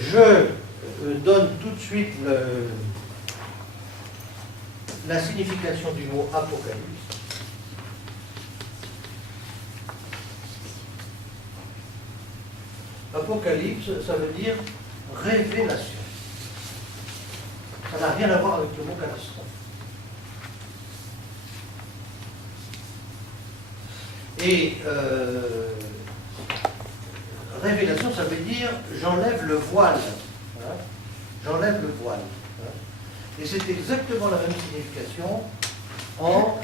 Je donne tout de suite la signification du mot apocalypse. Apocalypse, ça veut dire révélation. Ça n'a rien à voir avec le mot catastrophe. Et révélation, ça veut dire j'enlève le voile. Hein, j'enlève le voile. Hein. Et c'est exactement la même signification en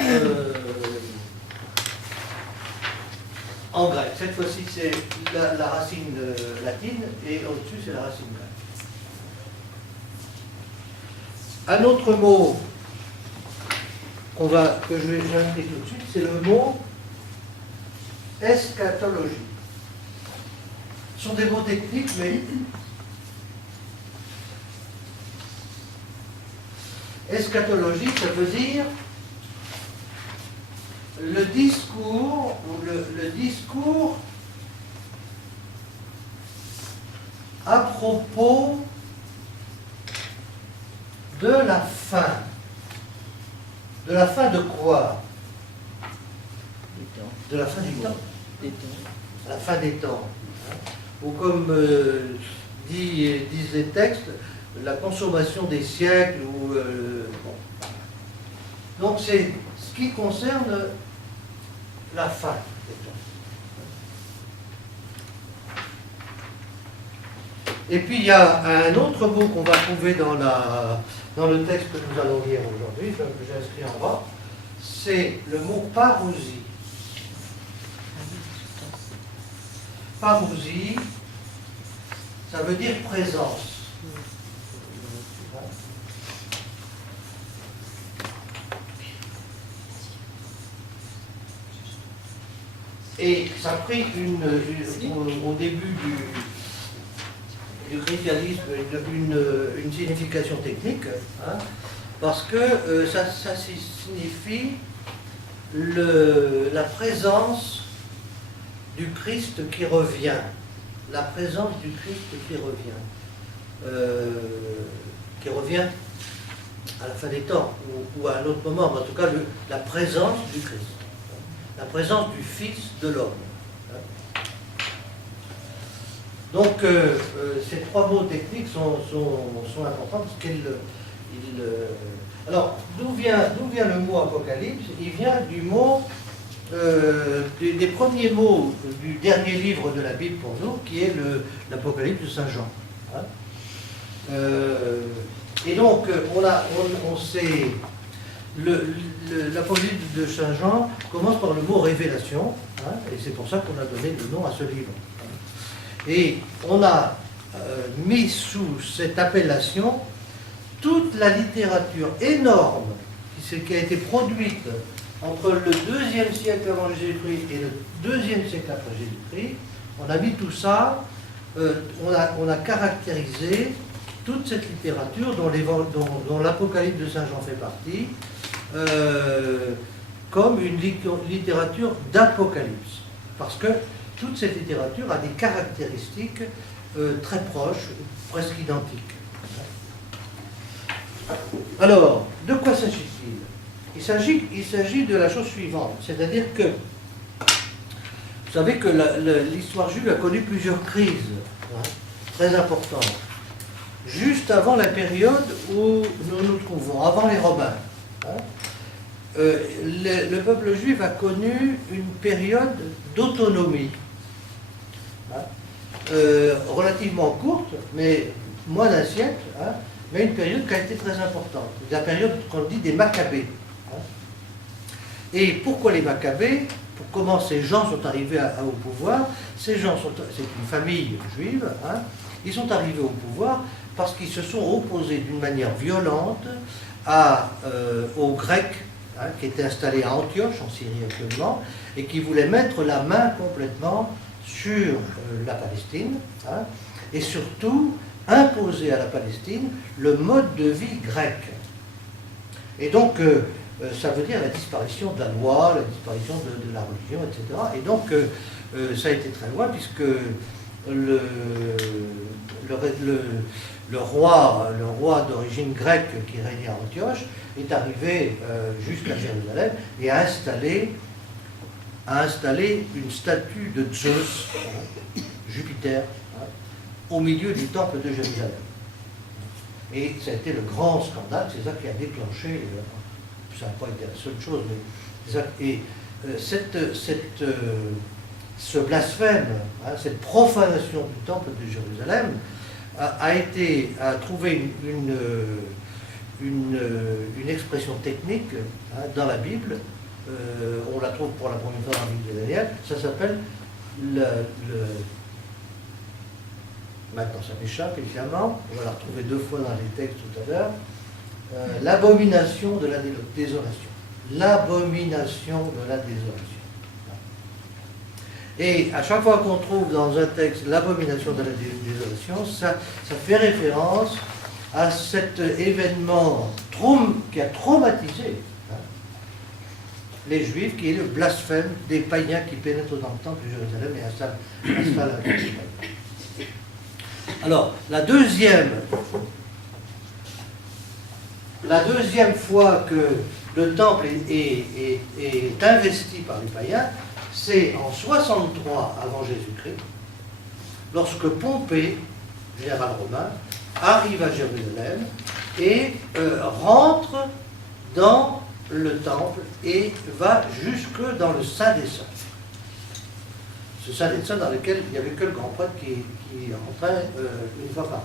grec. Cette fois-ci, c'est la racine latine et au-dessus, c'est la racine grecque. Un autre mot que je vais ajouter tout de suite, c'est le mot eschatologie. Ce sont des mots techniques, mais eschatologie, ça veut dire le discours, ou le discours à propos de la fin. De la fin de quoi? De la fin du monde. La fin des temps. Ou comme disent les textes, la consommation des siècles. Bon. Donc c'est ce qui concerne la fin des temps. Et puis il y a un autre mot qu'on va trouver dans le texte que nous allons lire aujourd'hui, que j'ai inscrit en bas, c'est le mot parousie. Parousie, ça veut dire présence. Et ça a pris au début du christianisme une signification technique, hein, parce que ça signifie la présence du Christ qui revient. La présence du Christ qui revient à la fin des temps, ou à un autre moment, mais en tout cas la présence du Christ, la présence du Fils de l'homme. Donc ces trois mots techniques sont importants parce qu'ils... Alors, d'où vient le mot apocalypse? Il vient du mot, des premiers mots du dernier livre de la Bible pour nous, qui est l'Apocalypse de Saint Jean. Hein. Et donc, on sait... L'Apocalypse de Saint Jean commence par le mot révélation, hein, et c'est pour ça qu'on a donné le nom à ce livre. Et on a mis sous cette appellation toute la littérature énorme qui a été produite entre le 2e siècle avant Jésus-Christ et le 2e siècle après Jésus-Christ. On a mis tout ça, on a caractérisé toute cette littérature dont l'Apocalypse de Saint Jean fait partie, comme une littérature d'apocalypse. Parce que toute cette littérature a des caractéristiques très proches, presque identiques. Alors, de quoi s'agit-il? Il s'agit de la chose suivante, c'est-à-dire que, vous savez que l'histoire juive a connu plusieurs crises, hein, très importantes, juste avant la période où nous nous trouvons, avant les Romains. Hein. Le peuple juif a connu une période d'autonomie, hein, relativement courte, mais moins d'un siècle, hein, mais une période qui a été très importante. C'est la période qu'on dit des Maccabées. Hein. Et pourquoi les Maccabées? Comment ces gens sont arrivés au pouvoir? C'est une famille juive, hein, ils sont arrivés au pouvoir parce qu'ils se sont opposés d'une manière violente aux Grecs, hein, qui étaient installés à Antioche, en Syrie actuellement, et qui voulaient mettre la main complètement sur la Palestine, hein, et surtout imposer à la Palestine le mode de vie grec. Et donc, ça veut dire la disparition de la loi, la disparition de la religion, etc. Et donc, ça a été très loin, puisque le roi d'origine grecque qui régnait à Antioche est arrivé jusqu'à Jérusalem et a installé une statue de Zeus, Jupiter, au milieu du temple de Jérusalem. Et ça a été le grand scandale, c'est ça qui a déclenché, ça n'a pas été la seule chose, mais ce blasphème, cette profanation du temple de Jérusalem a trouvé une expression technique dans la Bible. On la trouve pour la première fois dans la Bible de Daniel. Ça s'appelle maintenant ça m'échappe évidemment, on va la retrouver 2 fois dans les textes tout à l'heure, l'abomination de la désolation. L'abomination de la désolation. Et à chaque fois qu'on trouve dans un texte l'abomination de la désolation, ça fait référence à cet événement qui a traumatisé les Juifs, qui est le blasphème des païens qui pénètrent dans le temple de Jérusalem et installent un culte païen. Alors, la deuxième fois que le temple est investi par les païens, c'est en 63 avant Jésus-Christ, lorsque Pompée, général romain, arrive à Jérusalem et rentre dans le temple et va jusque dans le Saint des Saints. Ce Saint des Saints dans lequel il n'y avait que le grand prêtre qui rentrait une fois par an.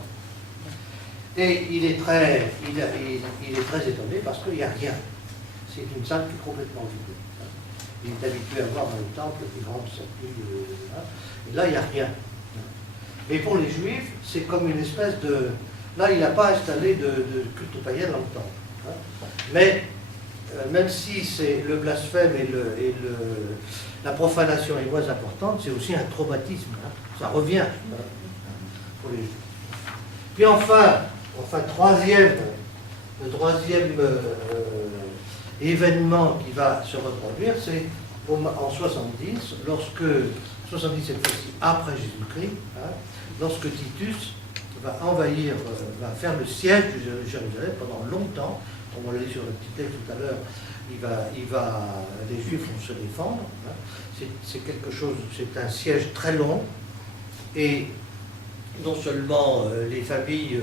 Et il est très étonné parce qu'il n'y a rien. C'est une salle qui est complètement vide. Il est habitué à voir dans le temple des grandes statues. Et là, il n'y a rien. Mais pour les Juifs, c'est comme une espèce de... Là, il n'a pas installé de culte païen dans le temple. Mais même si c'est le blasphème et la profanation est moins importante, c'est aussi un traumatisme. Ça revient pour les Juifs. Puis enfin, le troisième événement qui va se reproduire, c'est en 70, lorsque, 70 cette fois-ci après Jésus-Christ, lorsque Titus va faire le siège de Jérusalem pendant longtemps, comme on l'a dit sur le petit texte tout à l'heure, les Juifs vont se défendre, c'est un siège très long, et non seulement les familles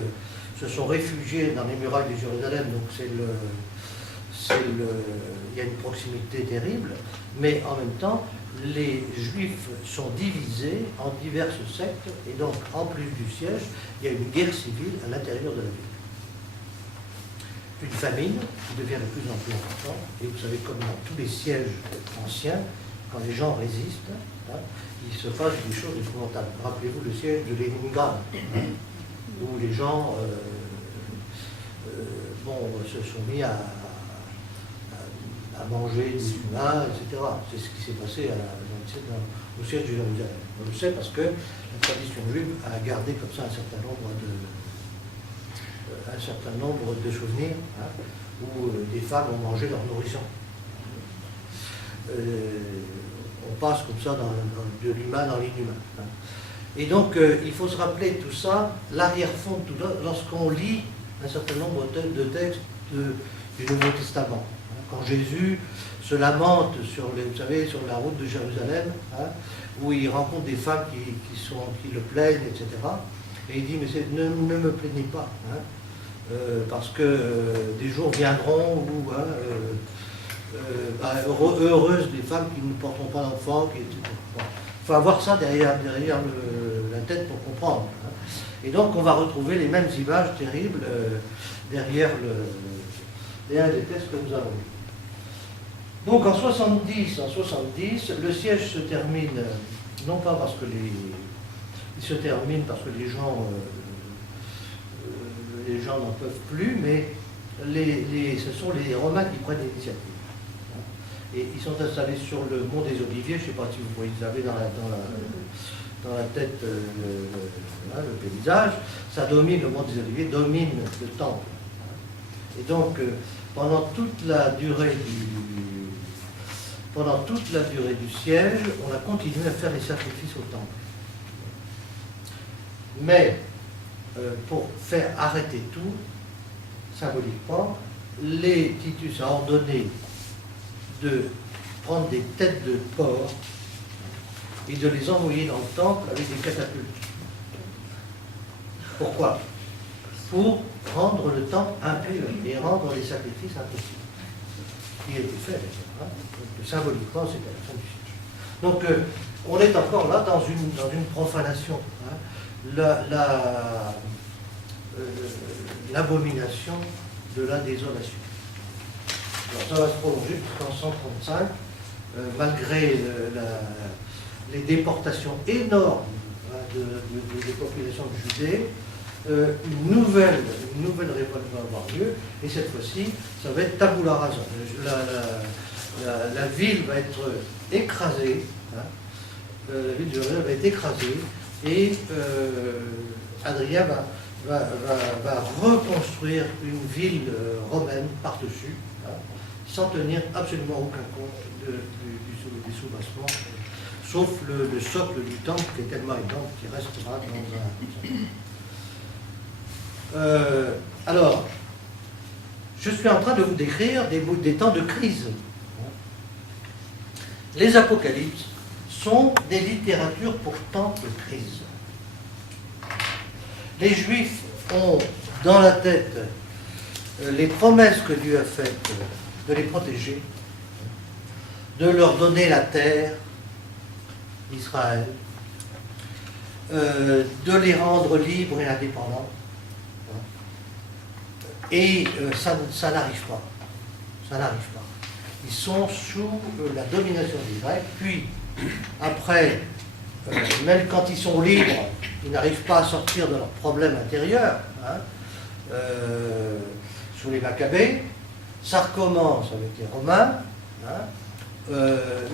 se sont réfugiées dans les murailles de Jérusalem, donc il y a une proximité terrible, mais en même temps, les Juifs sont divisés en diverses sectes, et donc, en plus du siège, il y a une guerre civile à l'intérieur de la ville. Une famine qui devient de plus en plus importante, et vous savez, comme dans tous les sièges anciens, quand les gens résistent, il se passe des choses épouvantables. Rappelez-vous le siège de Leningrad, où les gens se sont mis à manger des humains, etc. C'est ce qui s'est passé au siège de Jérusalem. On le sait parce que la tradition juive a gardé comme ça un certain nombre de souvenirs où des femmes ont mangé leur nourrisson. On passe comme ça de l'humain dans l'inhumain. Et donc, il faut se rappeler tout ça, l'arrière-fond de tout ça, lorsqu'on lit un certain nombre de textes du Nouveau Testament. Quand Jésus se lamente sur la route de Jérusalem, où il rencontre des femmes qui le plaignent, etc. Et il dit, mais ne me plaignez pas, parce que des jours viendront où heureuses des femmes qui ne porteront pas d'enfants, etc. Il faut avoir ça derrière la tête pour comprendre. Et donc on va retrouver les mêmes images terribles derrière les textes que nous avons lus. Donc en 70, le siège se termine, non pas parce que il se termine parce que les gens n'en peuvent plus, mais ce sont les Romains qui prennent l'initiative. Et ils sont installés sur le mont des Oliviers, je ne sais pas si vous voyez, vous avez dans la tête le paysage, ça domine, le mont des Oliviers domine le temple. Et donc, pendant toute la durée du siège, on a continué à faire les sacrifices au temple. Mais, pour faire arrêter tout, symboliquement, Titus a ordonné de prendre des têtes de porc et de les envoyer dans le temple avec des catapultes. Pourquoi? Pour rendre le temple impur et rendre les sacrifices impossibles. Il a été fait, hein. Donc, symboliquement, c'était la fin du siège. Donc, on est encore là dans une profanation. Hein. L'abomination de la désolation. Alors, ça va se prolonger jusqu'en 135, malgré les déportations énormes, hein, des populations de Judée. Une nouvelle révolte va avoir lieu, et cette fois-ci, ça va être tabula rasa. La ville va être écrasée, hein, la ville de Jérusalem va être écrasée, et Adrien va reconstruire une ville romaine par-dessus, hein, sans tenir absolument aucun compte des soubassements, sauf le socle du temple qui est tellement énorme qu'il restera dans un... alors, je suis en train de vous décrire des temps de crise. Les apocalypses sont des littératures pour temps de crise. Les Juifs ont dans la tête les promesses que Dieu a faites de les protéger, de leur donner la terre d'Israël, de les rendre libres et indépendants. Et ça n'arrive pas. Ça n'arrive pas. Ils sont sous la domination des Grecs, puis après, même quand ils sont libres, ils n'arrivent pas à sortir de leurs problèmes intérieurs, hein, sous les Maccabées. Ça recommence avec les Romains. Hein,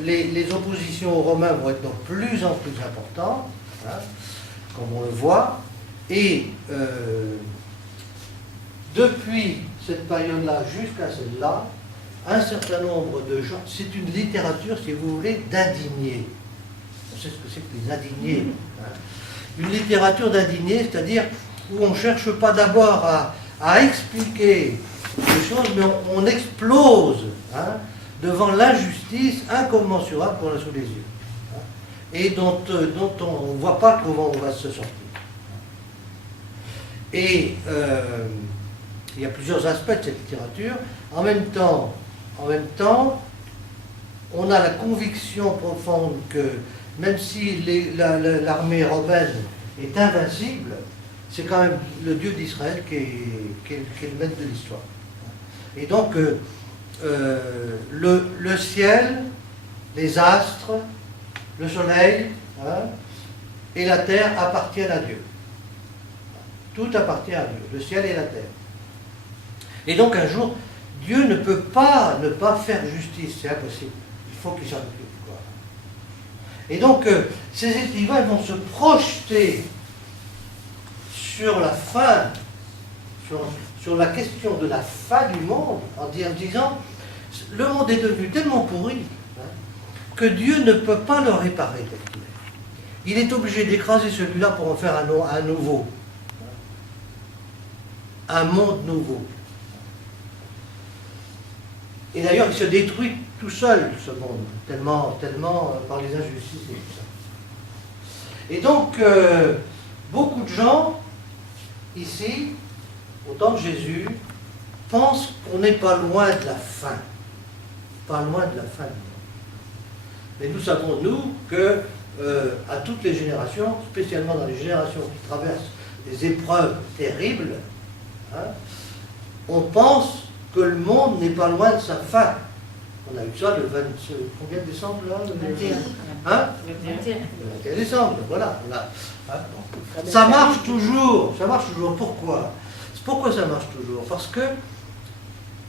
les oppositions aux Romains vont être de plus en plus importantes, hein, comme on le voit, et depuis cette période-là jusqu'à celle-là, un certain nombre de gens, c'est une littérature, si vous voulez, d'indignés. On sait ce que c'est que les indignés. Hein. Une littérature d'indignés, c'est-à-dire où on ne cherche pas d'abord à expliquer les choses, mais on explose, hein, devant l'injustice incommensurable qu'on a sous les yeux, hein, et dont on ne voit pas comment on va se sortir. Et il y a plusieurs aspects de cette littérature. En même temps, on a la conviction profonde que même si l'armée romaine est invincible, c'est quand même le Dieu d'Israël qui est le maître de l'histoire. Et donc, le ciel, les astres, le soleil, hein, et la terre appartiennent à Dieu. Tout appartient à Dieu, le ciel et la terre. Et donc un jour, Dieu ne peut pas ne pas faire justice, c'est impossible. Il faut qu'il s'en occupe, quoi. Et donc, ces écrivains vont se projeter sur la fin, sur la question de la fin du monde, en disant, le monde est devenu tellement pourri, hein, que Dieu ne peut pas le réparer tel qu'il est. Il est obligé d'écraser celui-là pour en faire un nouveau. Un monde nouveau. Et d'ailleurs, il se détruit tout seul, ce monde, tellement par les injustices et tout ça. Et donc, beaucoup de gens, ici, au temps de Jésus, pensent qu'on n'est pas loin de la fin. Pas loin de la fin du monde. Mais nous savons, nous, que à toutes les générations, spécialement dans les générations qui traversent des épreuves terribles, hein, on pense que le monde n'est pas loin de sa fin. On a eu ça le 20, combien de décembre là? Le 21. Hein? Le 21. Le 21 décembre, voilà. Hein, bon. Ça marche toujours. Ça marche toujours. Pourquoi? Pourquoi ça marche toujours? Parce que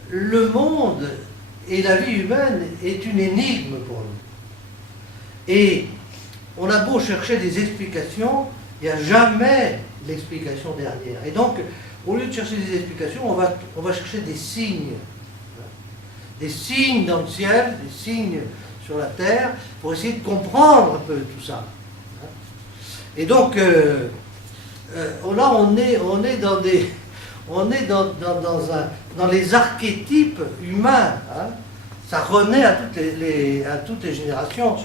le monde et la vie humaine est une énigme pour nous. Et on a beau chercher des explications, il n'y a jamais l'explication dernière. Et donc, au lieu de chercher des explications, on va chercher des signes. Des signes dans le ciel, des signes sur la terre, pour essayer de comprendre un peu tout ça. Et donc, là, on est dans des, dans les archétypes humains. Hein. Ça renaît à toutes les générations.